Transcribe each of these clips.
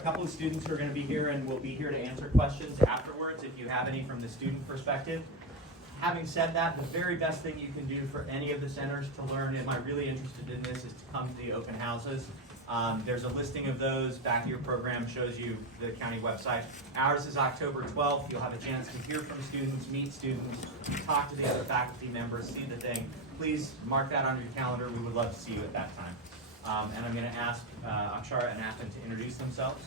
a couple of students who are going to be here and will be here to answer questions afterwards if you have any from the student perspective. Having said that, the very best thing you can do for any of the centers to learn, am I really interested in this, is to come to the open houses. There's a listing of those. Back of your program shows you the county website. Ours is October 12th. You'll have a chance to hear from students, meet students, talk to the other faculty members, see the thing. Please mark that on your calendar. We would love to see you at that time. And I'm going to ask Akshara and Athan to introduce themselves.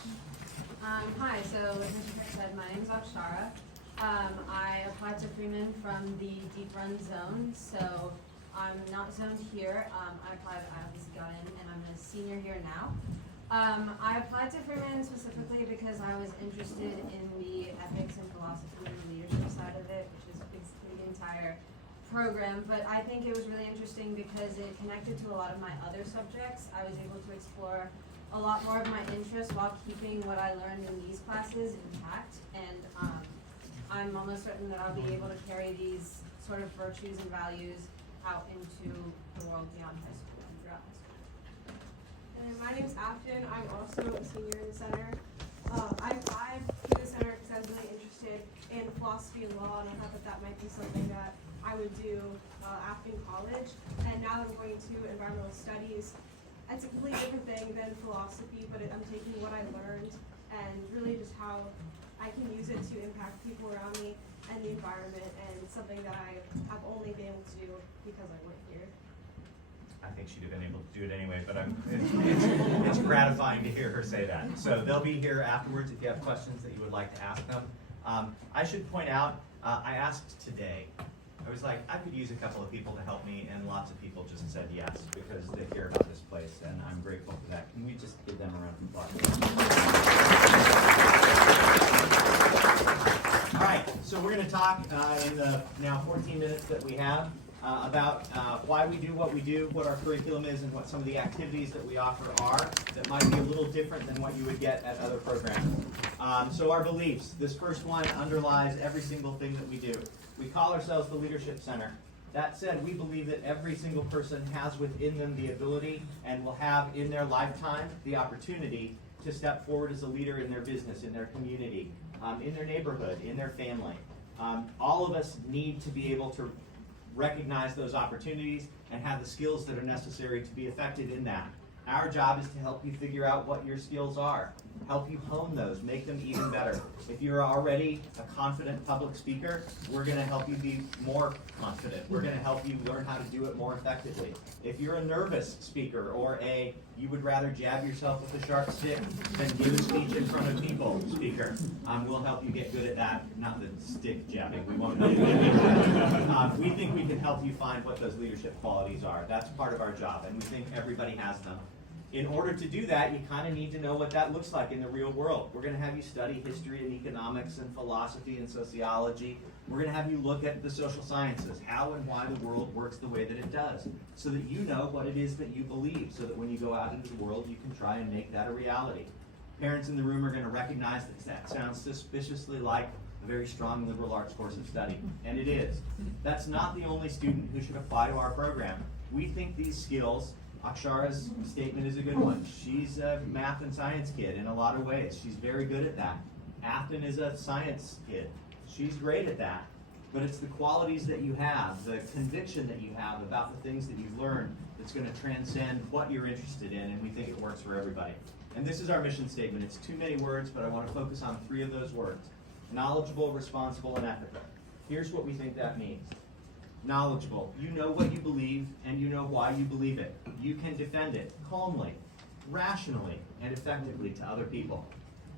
Hi, so as Mr. Frick said, my name is Akshara. I applied to Freeman from the deep run zone, so I'm not zoned here. I applied, I obviously got in, and I'm a senior here now. I applied to Freeman specifically because I was interested in the ethics and philosophy and the leadership side of it, which is basically the entire program. But I think it was really interesting because it connected to a lot of my other subjects. I was able to explore a lot more of my interests while keeping what I learned in these classes intact. And I'm almost certain that I'll be able to carry these sort of virtues and values out into the world beyond high school and throughout high school. And my name's Afton. I'm also a senior in the center. I applied to the center because I was really interested in philosophy and law, and I thought that that might be something that I would do after college. And now that I'm going to environmental studies, it's a completely different thing than philosophy, but I'm taking what I learned and really just how I can use it to impact people around me and the environment, and it's something that I've only been able to do because I went here. I think she'd have been able to do it anyway, but it's gratifying to hear her say that. So they'll be here afterwards if you have questions that you would like to ask them. I should point out, I asked today, I was like, I could use a couple of people to help me, and lots of people just said yes because they care about this place, and I'm grateful for that. Can we just give them a round of applause? All right, so we're going to talk in the now 14 minutes that we have about why we do what we do, what our curriculum is, and what some of the activities that we offer are that might be a little different than what you would get at other programs. So our beliefs. This first one underlies every single thing that we do. We call ourselves the Leadership Center. That said, we believe that every single person has within them the ability and will have in their lifetime the opportunity to step forward as a leader in their business, in their community, in their neighborhood, in their family. All of us need to be able to recognize those opportunities and have the skills that are necessary to be effective in that. Our job is to help you figure out what your skills are, help you hone those, make them even better. If you're already a confident public speaker, we're going to help you be more confident. We're going to help you learn how to do it more effectively. If you're a nervous speaker or you would rather jab yourself with a sharp stick than give a speech in front of people speaker, we'll help you get good at that. Not the stick jabbing, we won't do that. We think we can help you find what those leadership qualities are. That's part of our job, and we think everybody has them. In order to do that, you kind of need to know what that looks like in the real world. We're going to have you study history and economics and philosophy and sociology. We're going to have you look at the social sciences, how and why the world works the way that it does, so that you know what it is that you believe, so that when you go out into the world, you can try and make that a reality. Parents in the room are going to recognize that sounds suspiciously like a very strong liberal arts course of study, and it is. That's not the only student who should apply to our program. We think these skills, Akshara's statement is a good one. She's a math and science kid in a lot of ways. She's very good at that. Afton is a science kid. She's great at that. But it's the qualities that you have, the conviction that you have about the things that you've learned that's going to transcend what you're interested in, and we think it works for everybody. And this is our mission statement. It's too many words, but I want to focus on 3 of those words: knowledgeable, responsible, and ethical. Here's what we think that means. Knowledgeable. You know what you believe, and you know why you believe it. You can defend it calmly, rationally, and effectively to other people.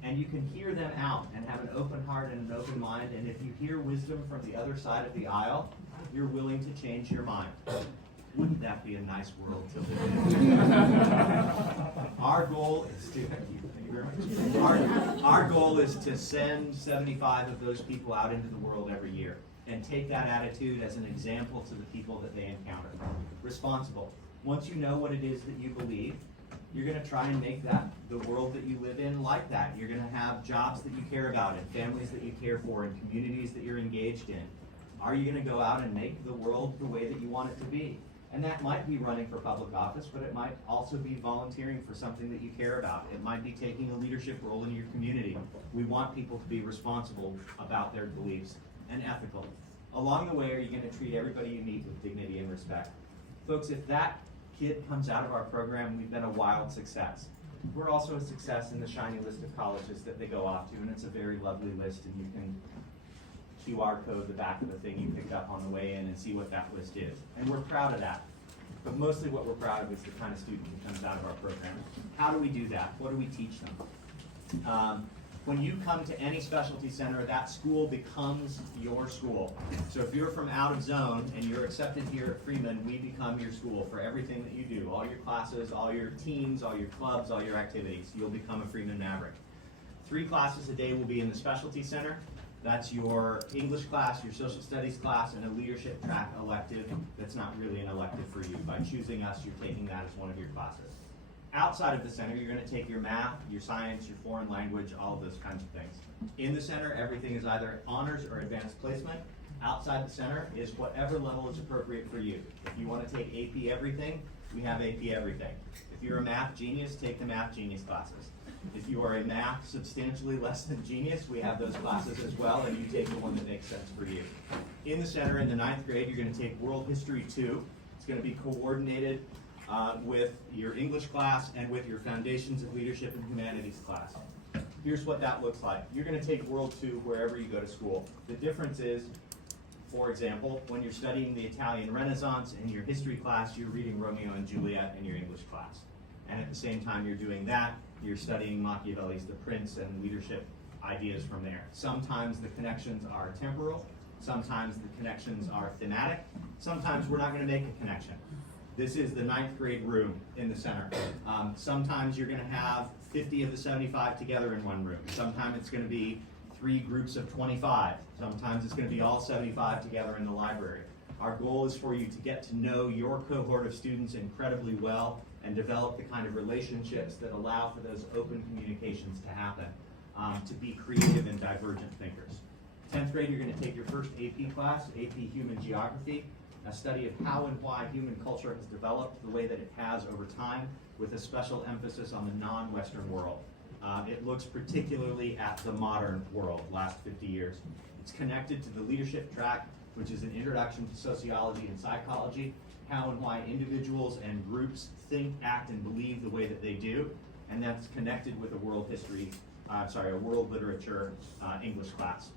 And you can hear them out and have an open heart and an open mind, and if you hear wisdom from the other side of the aisle, you're willing to change your mind. Wouldn't that be a nice world to live in? Our goal is to, thank you very much. Our goal is to send 75 of those people out into the world every year, and take that attitude as an example to the people that they encounter. Responsible. Once you know what it is that you believe, you're going to try and make that the world that you live in like that. You're going to have jobs that you care about, and families that you care for, and communities that you're engaged in. Are you going to go out and make the world the way that you want it to be? And that might be running for public office, but it might also be volunteering for something that you care about. It might be taking a leadership role in your community. We want people to be responsible about their beliefs and ethical. Along the way, are you going to treat everybody you meet with dignity and respect? Folks, if that kid comes out of our program, we've been a wild success. We're also a success in the shiny list of colleges that they go off to, and it's a very lovely list, and you can QR code the back of the thing you picked up on the way in and see what that list is. And we're proud of that. But mostly what we're proud of is the kind of student who comes out of our program. How do we do that? What do we teach them? When you come to any specialty center, that school becomes your school. So if you're from out of zone and you're accepted here at Freeman, we become your school for everything that you do. All your classes, all your teams, all your clubs, all your activities. You'll become a Freeman Maverick. 3 classes a day will be in the specialty center. That's your English class, your social studies class, and a leadership track elective that's not really an elective for you. By choosing us, you're taking that as one of your classes. Outside of the center, you're going to take your math, your science, your foreign language, all of those kinds of things. In the center, everything is either honors or advanced placement. Outside the center is whatever level is appropriate for you. If you want to take AP everything, we have AP everything. If you're a math genius, take the math genius classes. If you are a math substantially less than genius, we have those classes as well, and you take the one that makes sense for you. In the center, in the 9th grade, you're going to take World History 2. It's going to be coordinated with your English class and with your Foundations of Leadership and Humanities class. Here's what that looks like. You're going to take World 2 wherever you go to school. The difference is, for example, when you're studying the Italian Renaissance in your history class, you're reading Romeo and Juliet in your English class. And at the same time you're doing that, you're studying Machiavelli's The Prince and leadership ideas from there. Sometimes the connections are temporal, sometimes the connections are thematic, sometimes we're not going to make a connection. This is the 9th grade room in the center. Sometimes you're going to have 50 of the 75 together in one room. Sometimes it's going to be 3 groups of 25. Sometimes it's going to be all 75 together in the library. Our goal is for you to get to know your cohort of students incredibly well and develop the kind of relationships that allow for those open communications to happen, to be creative and divergent thinkers. 10th grade, you're going to take your first AP class, AP Human Geography, a study of how and why human culture has developed the way that it has over time, with a special emphasis on the non-Western world. It looks particularly at the modern world, last 50 years. It's connected to the leadership track, which is an introduction to sociology and psychology, how and why individuals and groups think, act, and believe the way that they do, and that's connected with a world history, a world literature English class.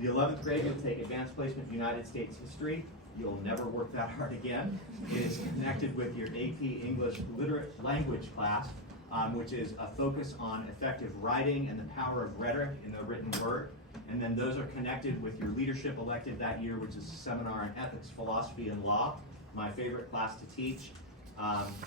The 11th grade, you'll take Advanced Placement United States History. You'll never work that hard again. It is connected with your AP English Literate Language class, which is a focus on effective writing and the power of rhetoric in the written word. And then those are connected with your leadership elective that year, which is a seminar in ethics, philosophy, and law. My favorite class to teach.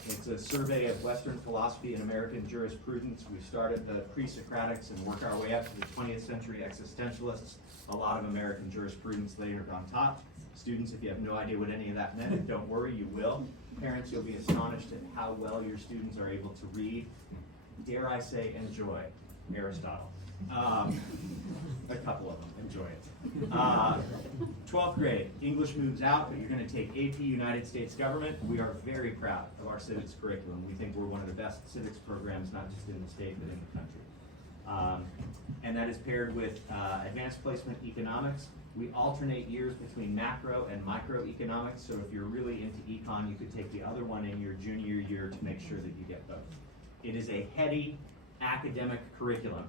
It's a survey of Western philosophy and American jurisprudence. We started the pre-Socratics and work our way up to the 20th century existentialists. A lot of American jurisprudence layered on top. Students, if you have no idea what any of that meant, don't worry, you will. Parents, you'll be astonished at how well your students are able to read, dare I say, enjoy Aristotle. A couple of them, enjoy it. 12th grade, English moves out, but you're going to take AP United States Government. We are very proud of our civics curriculum. We think we're one of the best civics programs, not just in the state, but in the country. And that is paired with Advanced Placement Economics. We alternate years between macro and microeconomics, so if you're really into econ, you could take the other one in your junior year to make sure that you get both. It is a heady academic curriculum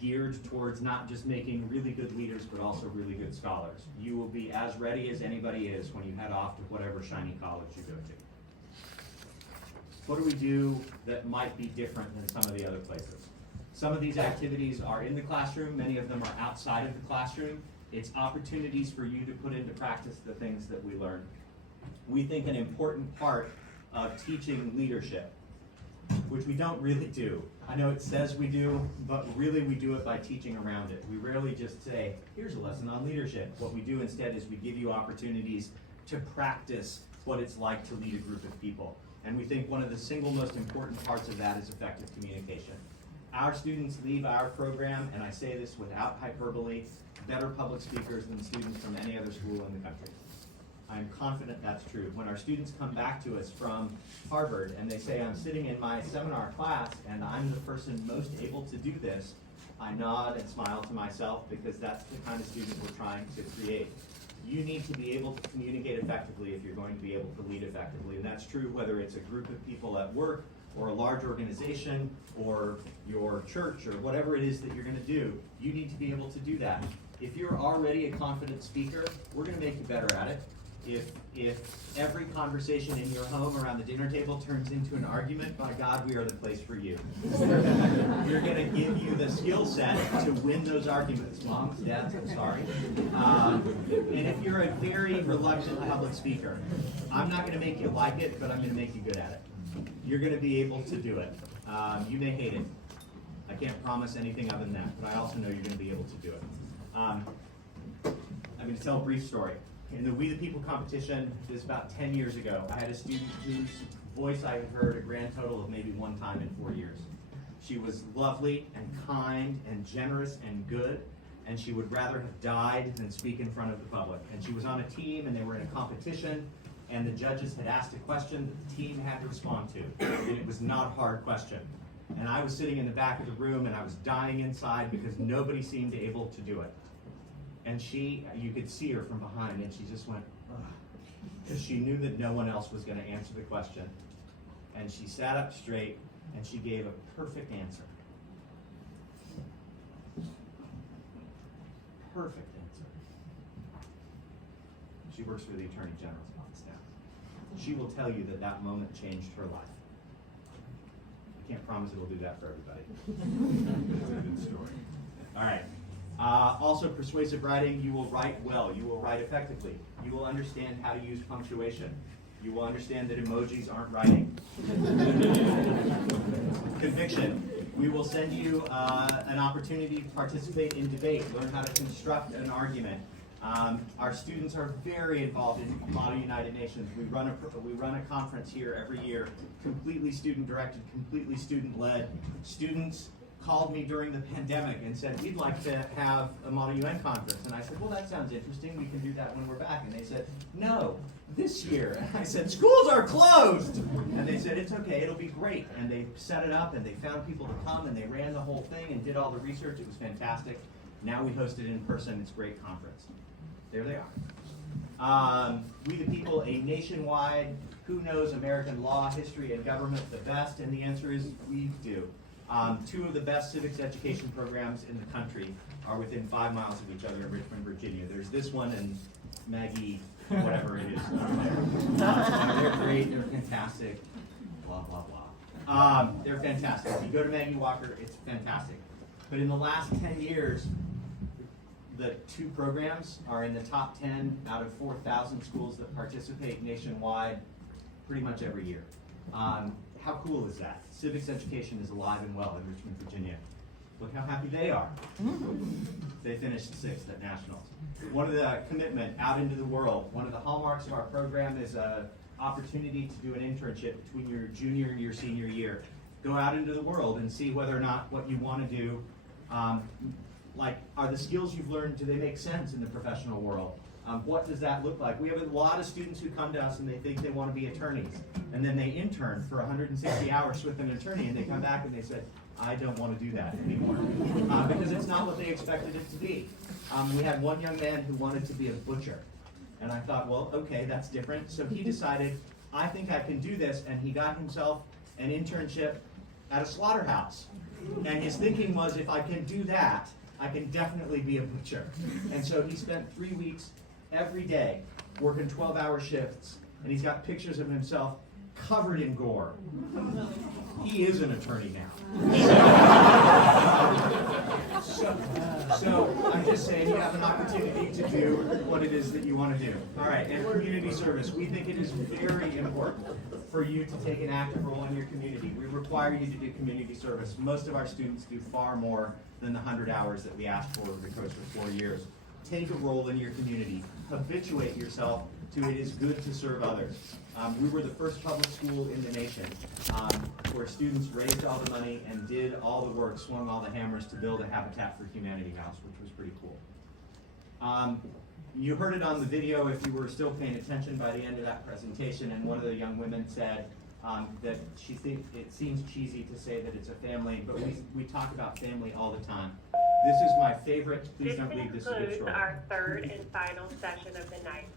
geared towards not just making really good leaders, but also really good scholars. You will be as ready as anybody is when you head off to whatever shiny college you go to. What do we do that might be different than some of the other places? Some of these activities are in the classroom, many of them are outside of the classroom. It's opportunities for you to put into practice the things that we learn. We think an important part of teaching leadership, which we don't really do. I know it says we do, but really we do it by teaching around it. We rarely just say, here's a lesson on leadership. What we do instead is we give you opportunities to practice what it's like to lead a group of people. And we think one of the single most important parts of that is effective communication. Our students leave our program, and I say this without hyperbole, better public speakers than students from any other school in the country. I'm confident that's true. When our students come back to us from Harvard and they say, I'm sitting in my seminar class and I'm the person most able to do this, I nod and smile to myself because that's the kind of student we're trying to create. You need to be able to communicate effectively if you're going to be able to lead effectively. And that's true whether it's a group of people at work or a large organization or your church or whatever it is that you're going to do. You need to be able to do that. If you're already a confident speaker, we're going to make you better at it. If every conversation in your home around the dinner table turns into an argument, by God, we are the place for you. We're going to give you the skill set to win those arguments. Moms, dads, I'm sorry. And if you're a very reluctant public speaker, I'm not going to make you like it, but I'm going to make you good at it. You're going to be able to do it. You may hate it. I can't promise anything other than that, but I also know you're going to be able to do it. I'm going to tell a brief story. In the We the People competition, this was about 10 years ago, I had a student whose voice I had heard a grand total of maybe one time in 4 years. She was lovely and kind and generous and good, and she would rather have died than speak in front of the public. And she was on a team, and they were in a competition, and the judges had asked a question that the team had to respond to, and it was not a hard question. And I was sitting in the back of the room, and I was dying inside because nobody seemed able to do it. And you could see her from behind, and she just went, ugh, because she knew that no one else was going to answer the question. And she sat up straight, and she gave a perfect answer. Perfect answer. She works for the Attorney General's office now. She will tell you that that moment changed her life. I can't promise it will do that for everybody. It's a good story. All right. Also, persuasive writing, you will write well. You will write effectively. You will understand how to use punctuation. You will understand that emojis aren't writing. Conviction. We will send you an opportunity to participate in debate, learn how to construct an argument. Our students are very involved in Model United Nations. We run a conference here every year, completely student-directed, completely student-led. Students called me during the pandemic and said, we'd like to have a Model UN conference. And I said, well, that sounds interesting. We can do that when we're back. And they said, no, this year. And I said, schools are closed. And they said, it's okay, it'll be great. And they set it up, and they found people to come, and they ran the whole thing and did all the research. It was fantastic. Now we host it in person. It's a great conference. There they are. We the People, a nationwide, who knows American law, history, and government the best? And the answer is we do. Two of the best civics education programs in the country are within 5 miles of each other in Richmond, Virginia. There's this one and Maggie, whatever it is over there. They're great, they're fantastic, blah, blah, blah. They're fantastic. If you go to Maggie Walker, it's fantastic. But in the last 10 years, the two programs are in the top 10 out of 4,000 schools that participate nationwide pretty much every year. How cool is that? Civics education is alive and well in Richmond, Virginia. Look how happy they are. They finished 6th at nationals. One of the commitment out into the world, one of the hallmarks of our program is an opportunity to do an internship between your junior and your senior year. Go out into the world and see whether or not what you want to do, are the skills you've learned, do they make sense in the professional world? What does that look like? We have a lot of students who come to us and they think they want to be attorneys. And then they intern for 160 hours with an attorney and they come back and they say, I don't want to do that anymore. Because it's not what they expected it to be. We had one young man who wanted to be a butcher. And I thought, well, okay, that's different. So he decided, I think I can do this. And he got himself an internship at a slaughterhouse. And his thinking was, if I can do that, I can definitely be a butcher. And so he spent 3 weeks every day working 12-hour shifts, and he's got pictures of himself covered in gore. He is an attorney now. So I'm just saying you have an opportunity to do what it is that you want to do. All right, and community service. We think it is very important for you to take an active role in your community. We require you to do community service. Most of our students do far more than the 100 hours that we asked for over the course of 4 years. Take a role in your community. Habituate yourself to it is good to serve others. We were the first public school in the nation where students raised all the money and did all the work, swung all the hammers to build a Habitat for Humanity house, which was pretty cool. You heard it on the video if you were still paying attention by the end of that presentation, and one of the young women said that she thinks it seems cheesy to say that it's a family, but we talk about family all the time. This is my favorite. Please don't leave this a good This story. concludes our third and final session of the night.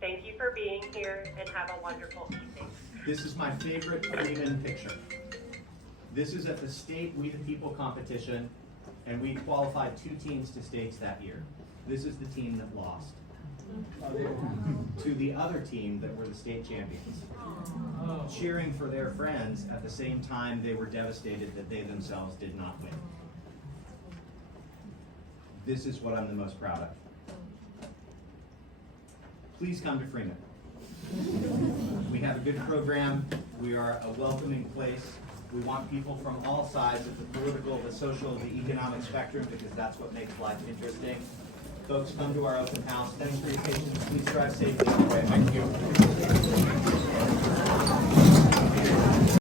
Thank you for being here and have a wonderful evening. This is my favorite Freeman picture. This is at the state We the People competition, and we qualified 2 teams to states that year. This is the team that lost to the other team that were the state champions, cheering for their friends at the same time they were devastated that they themselves did not win. This is what I'm the most proud of. Please come to Freeman. We have a good program. We are a welcoming place. We want people from all sides of the political, the social, the economic spectrum, because that's what makes life interesting. Folks, come to our open house. Thanks for your patience. Please drive safely on the way. Thank you.